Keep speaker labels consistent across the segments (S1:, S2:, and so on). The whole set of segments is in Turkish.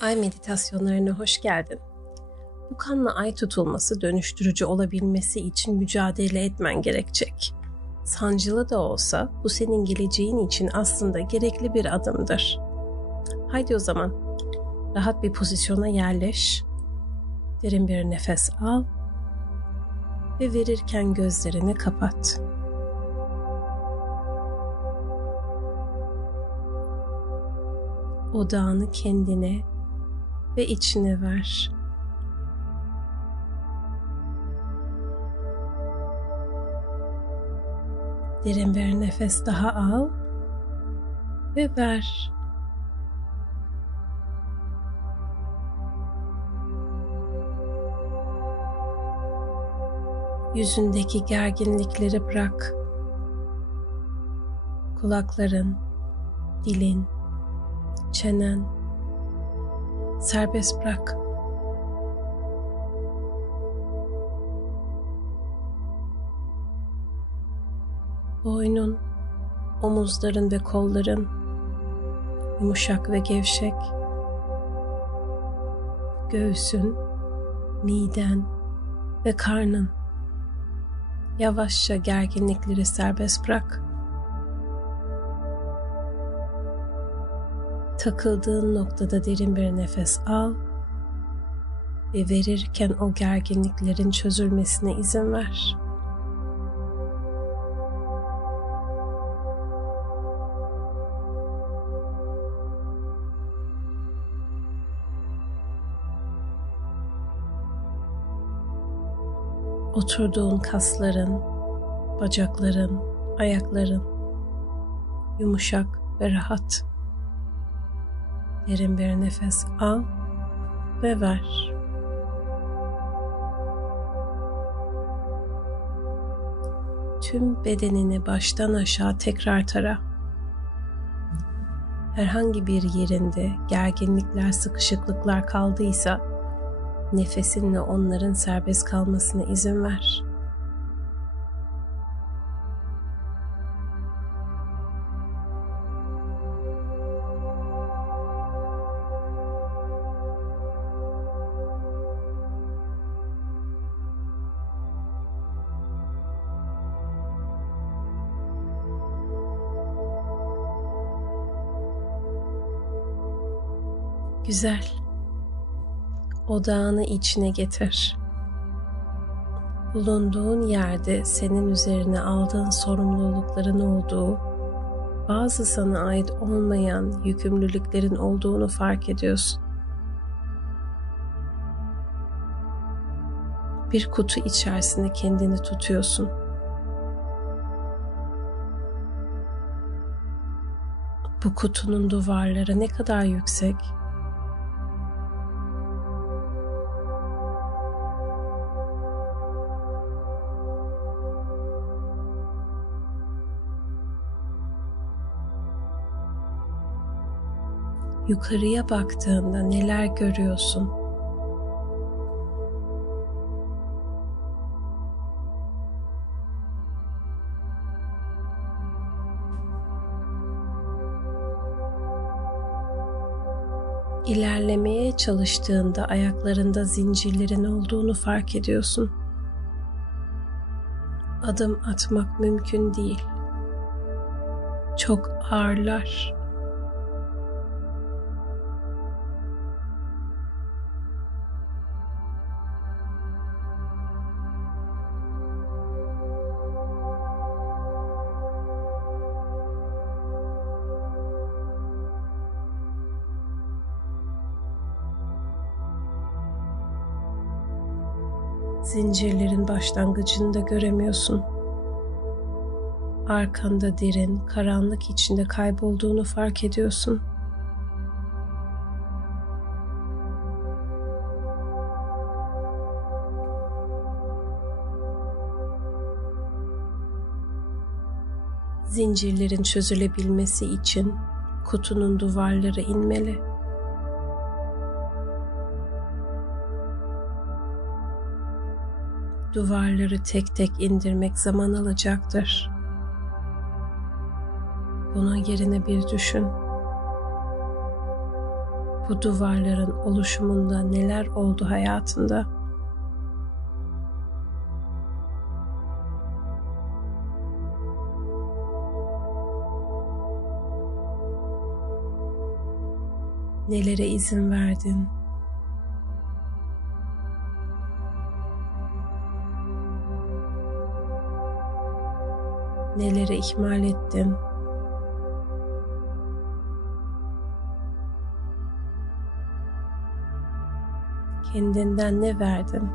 S1: Ay meditasyonlarına hoş geldin. Bu kanla ay tutulması dönüştürücü olabilmesi için mücadele etmen gerekecek. Sancılı da olsa bu senin geleceğin için aslında gerekli bir adımdır. Haydi o zaman rahat bir pozisyona yerleş. Derin bir nefes al ve verirken gözlerini kapat. Odağını kendine ve içine ver. Derin bir nefes daha al ve ver. Yüzündeki gerginlikleri bırak. Kulakların, dilin, çenen serbest bırak. Boynun, omuzların ve kolların yumuşak ve gevşek. Göğsün, miden ve karnın yavaşça gerginlikleri serbest bırak. Takıldığın noktada derin bir nefes al ve verirken o gerginliklerin çözülmesine izin ver. Oturduğun kasların, bacakların, ayakların yumuşak ve rahat. Derin bir nefes al ve ver. Tüm bedenini baştan aşağı tekrar tara. Herhangi bir yerinde gerginlikler, sıkışıklıklar kaldıysa nefesinle onların serbest kalmasına izin ver. Güzel. Odağını içine getir. Bulunduğun yerde senin üzerine aldığın sorumlulukların olduğu, bazı sana ait olmayan yükümlülüklerin olduğunu fark ediyorsun. Bir kutu içerisinde kendini tutuyorsun. Bu kutunun duvarları ne kadar yüksek? Yukarıya baktığında neler görüyorsun? İlerlemeye çalıştığında ayaklarında zincirlerin olduğunu fark ediyorsun. Adım atmak mümkün değil. Çok ağırlar. Zincirlerin başlangıcını da göremiyorsun. Arkanda derin, karanlık içinde kaybolduğunu fark ediyorsun. Zincirlerin çözülebilmesi için kutunun duvarları inmeli. Duvarları tek tek indirmek zaman alacaktır. Bunun yerine bir düşün. Bu duvarların oluşumunda neler oldu hayatında? Nelere izin verdin? Neleri ihmal ettin? Kendinden ne verdin?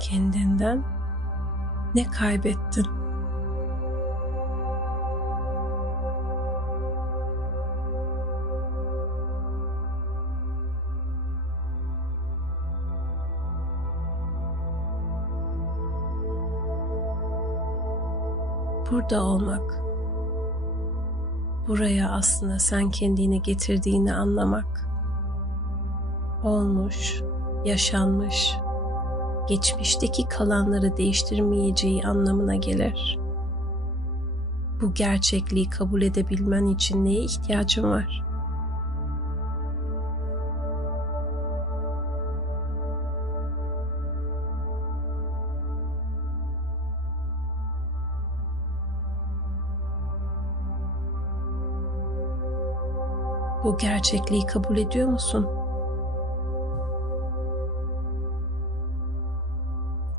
S1: Kendinden ne kaybettin? Burada olmak. Buraya aslında sen kendini getirdiğini anlamak. Olmuş, yaşanmış, geçmişteki kalanları değiştirmeyeceği anlamına gelir. Bu gerçekliği kabul edebilmen için neye ihtiyacın var? Bu gerçekliği kabul ediyor musun?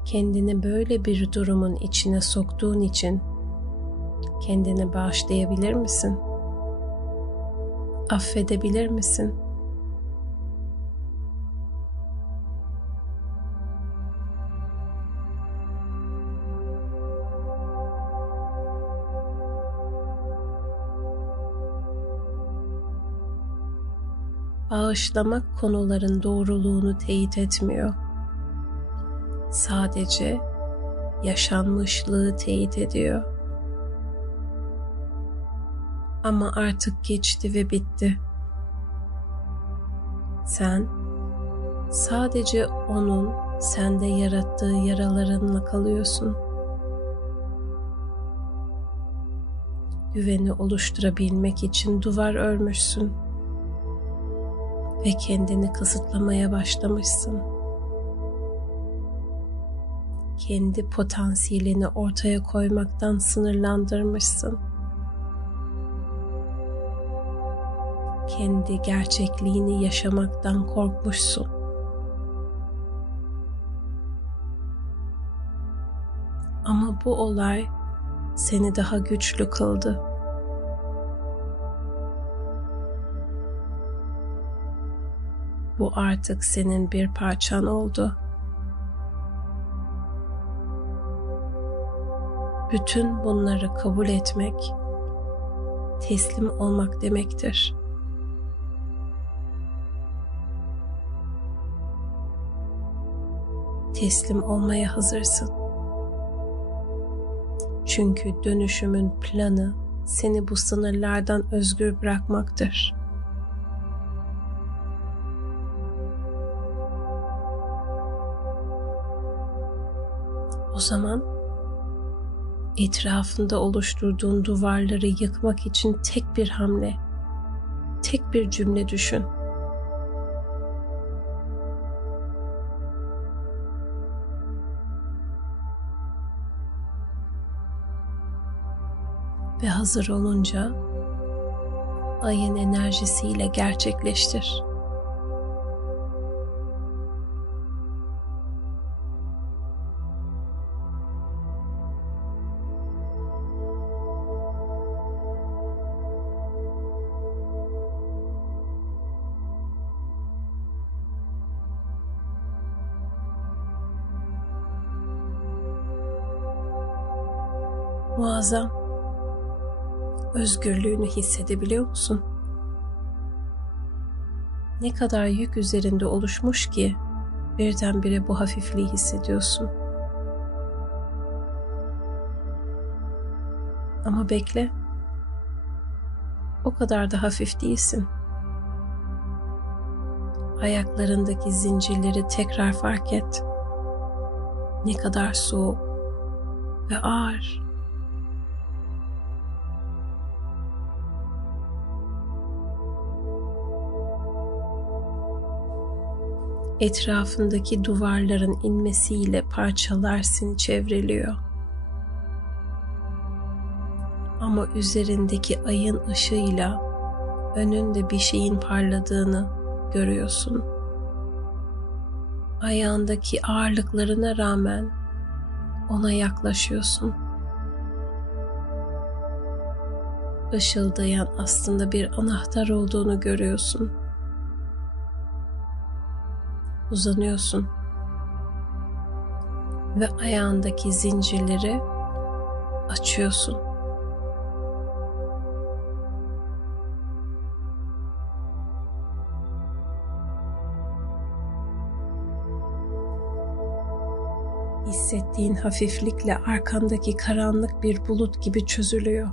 S1: kendini böyle bir durumun içine soktuğun için kendini bağışlayabilir misin? Affedebilir misin? Bağışlamak konuların doğruluğunu teyit etmiyor sadece yaşanmışlığı teyit ediyor. Ama artık geçti ve bitti. Sen sadece onun sende yarattığı yaralarınla kalıyorsun. Güveni oluşturabilmek için duvar örmüşsün ve kendini kısıtlamaya başlamışsın kendi potansiyelini ortaya koymaktan sınırlandırmışsın. Kendi gerçekliğini yaşamaktan korkmuşsun. Ama bu olay seni daha güçlü kıldı. Bu artık senin bir parçan oldu. Bütün bunları kabul etmek teslim olmak demektir. Teslim olmaya hazırsın. Çünkü dönüşümün planı seni bu sınırlardan özgür bırakmaktır. O zaman etrafında oluşturduğun duvarları yıkmak için tek bir hamle, tek bir cümle düşün. Ve hazır olunca ayın enerjisiyle gerçekleştir. Muazzam. Özgürlüğünü hissedebiliyor musun? Ne kadar yük üzerinde oluşmuş ki birdenbire bu hafifliği hissediyorsun. Ama bekle. O kadar da hafif değilsin. Ayaklarındaki zincirleri tekrar fark et. Ne kadar soğuk, ve ağır. Etrafındaki duvarların inmesiyle parçalar seni çevreliyor. Ama üzerindeki ayın ışığıyla önünde bir şeyin parladığını görüyorsun. Ayağındaki ağırlıklarına rağmen ona yaklaşıyorsun. Işıldayan aslında bir anahtar olduğunu görüyorsun. Uzanıyorsun ve ayağındaki zincirleri açıyorsun. Hissettiğin hafiflikle arkandaki karanlık bir bulut gibi çözülüyor.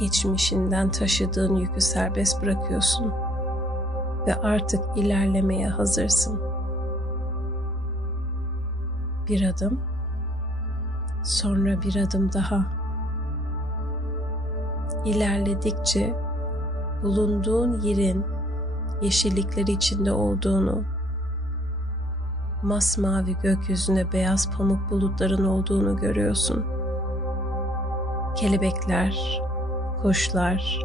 S1: Geçmişinden taşıdığın yükü serbest bırakıyorsun ve artık ilerlemeye hazırsın. Bir adım, sonra bir adım daha. İlerledikçe bulunduğun yerin yeşillikler içinde olduğunu masmavi gökyüzüne beyaz pamuk bulutların olduğunu görüyorsun. Kelebekler, kuşlar,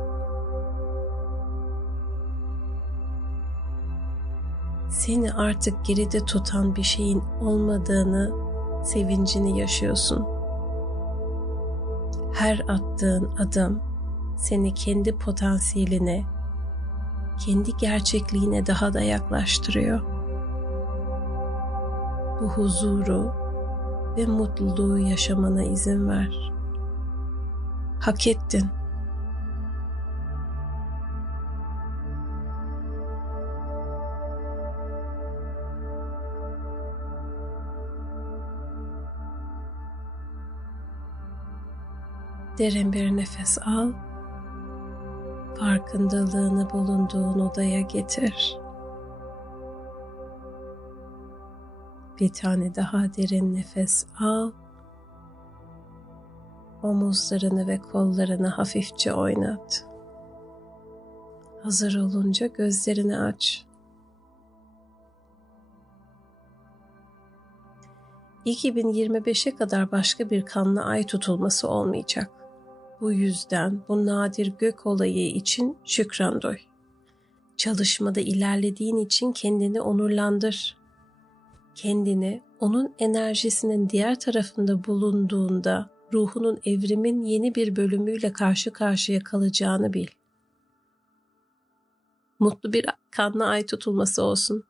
S1: seni artık geride tutan bir şeyin olmadığını, sevincini yaşıyorsun. Her attığın adım seni kendi potansiyeline, kendi gerçekliğine daha da yaklaştırıyor bu huzuru ve mutluluğu yaşamana izin ver. Hak ettin. Derin bir nefes al. Farkındalığını bulunduğun odaya getir. Bir tane daha derin nefes al. Omuzlarını ve kollarını hafifçe oynat. Hazır olunca gözlerini aç. ...2025'e kadar başka bir kanlı ay tutulması olmayacak. Bu yüzden bu nadir gök olayı için şükran duy. Çalışmada ilerlediğin için kendini onurlandır kendini onun enerjisinin diğer tarafında bulunduğunda ruhunun evrimin yeni bir bölümüyle karşı karşıya kalacağını bil. Mutlu bir kanlı ay tutulması olsun.